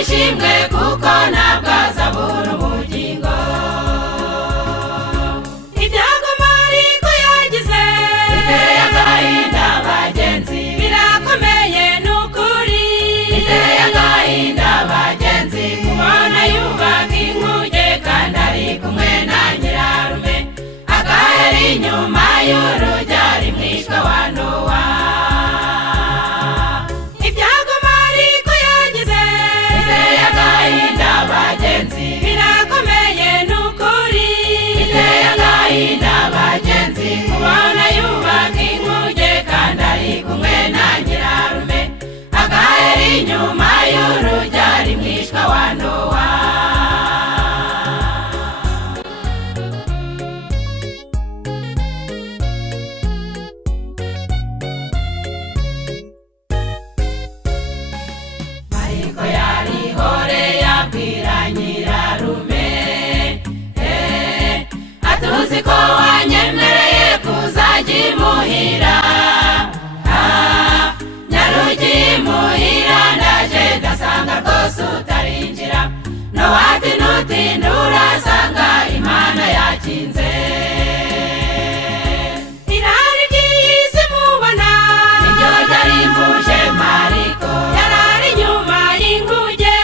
ishimwe kuko ntabwo azabura ubugingo. Ibyago Mariko yagize biteye agahinda bagenzi, birakomeye n'ukuri, biteye agahinda bagenzi, kubona yubaka inkuge kandi ari kumwe na nyirarume, agahera inyuma y'urugi ari mwishwa wa Nowa. Ibyago Mariko yagize biteye agahinda bagenzi, birakomeye n'ukuri, biteye agahinda bagenzi, kubona yubaka inkuge kandi ari kumwe na nyirarume, agahera inyuma y'urugi ari mwishwa wa Nowa. Mariko yarihoreye abwira nyirarume, atuzi ko wanyemereye kuzajya imuhira, nyarugi imuhira ndaje ndasanga rwose utarinjira, Nowa ati nutinda urasanga Imana yakinze. Irari ry'isi mubona niryo ryarimbuje Mariko, yarari inyuma y'inkuge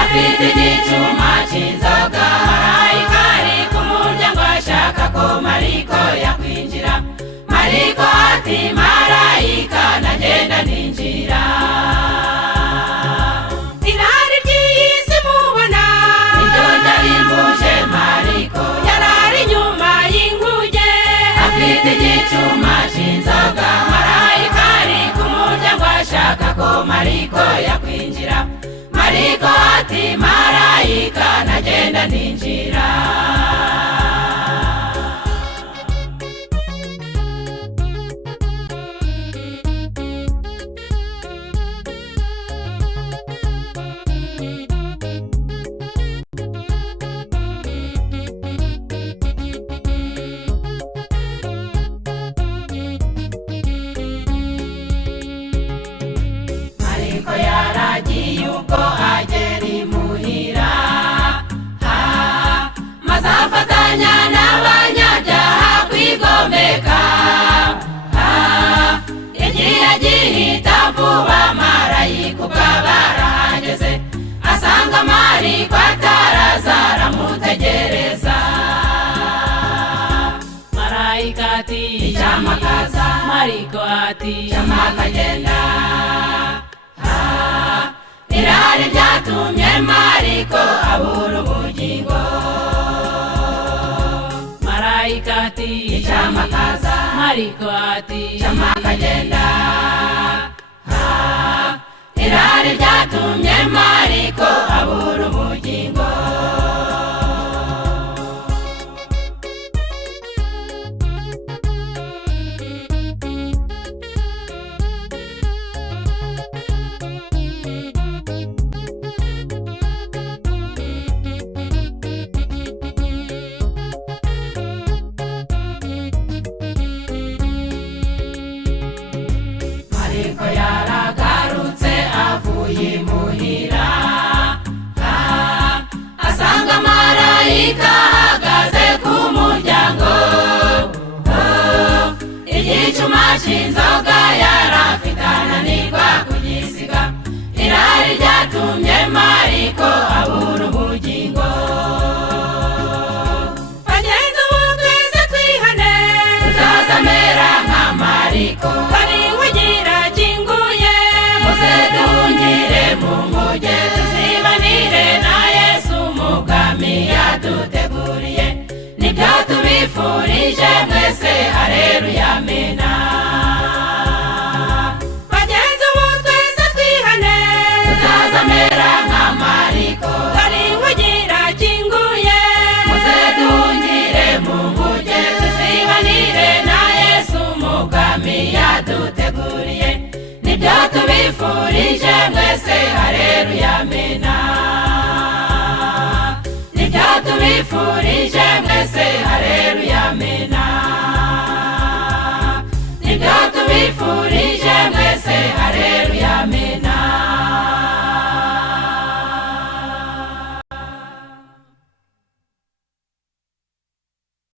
afite igicuma cy'inzoga, marayika ari ku muryango ashaka ko Mariko yakwinjira, Mariko ati marayika nagenda ninjira. Irari ry'isi mubona niryo ryarimbuje Mariko, yarari inyuma y'inkuge afite igicuma cy'inzoga, marayika ari ku muryango ashaka ko Mariko yakwinjira, Mariko ati marayika nagenda ninjira. Mariko yaragiye ubwo agera imuhira, maze afatanya n'abanyabyaha kwigomeka, igihe gihita vuba marayika ubwo barahageze, asanga Mariko ataraza aramutegereza. Marayika ati icyamakaza, Mariko ati cyamakagenda. Irari ryatumye Mariko abura ubugingo, marayika ati icyamakaza, Mariko ati cyamakagenda. Irari ryatumye Mariko abura ubugingo. Mariko yaragarutse avuye imuhira, asanga marayika ahagaze ku muryango, igicuma cy'inzoga yarafite ananirwa kugisiga, irari ryatumye Mariko abura ubugingo. Bagenzi ubu twese twihane tutazamera nka Mariko, kandi inkugira kinguye muze duhungire mu nkuge, tuzibanire na Yesu mu bwami yaduteguriye, nibyo tubifurije mwese, haleluya amena. Bagenzi ubu twese twihane tutazamera nka Mariko, kandi inkugira kinguye muze duhungire mu nkuge, tuzibanire na Yesu mu bwami yaduteguriye, nibyo tubifurije mwese, haleluya amena. Nibyo tubifurije mwese, haleluya amena. Nibyo tubifurije mwese,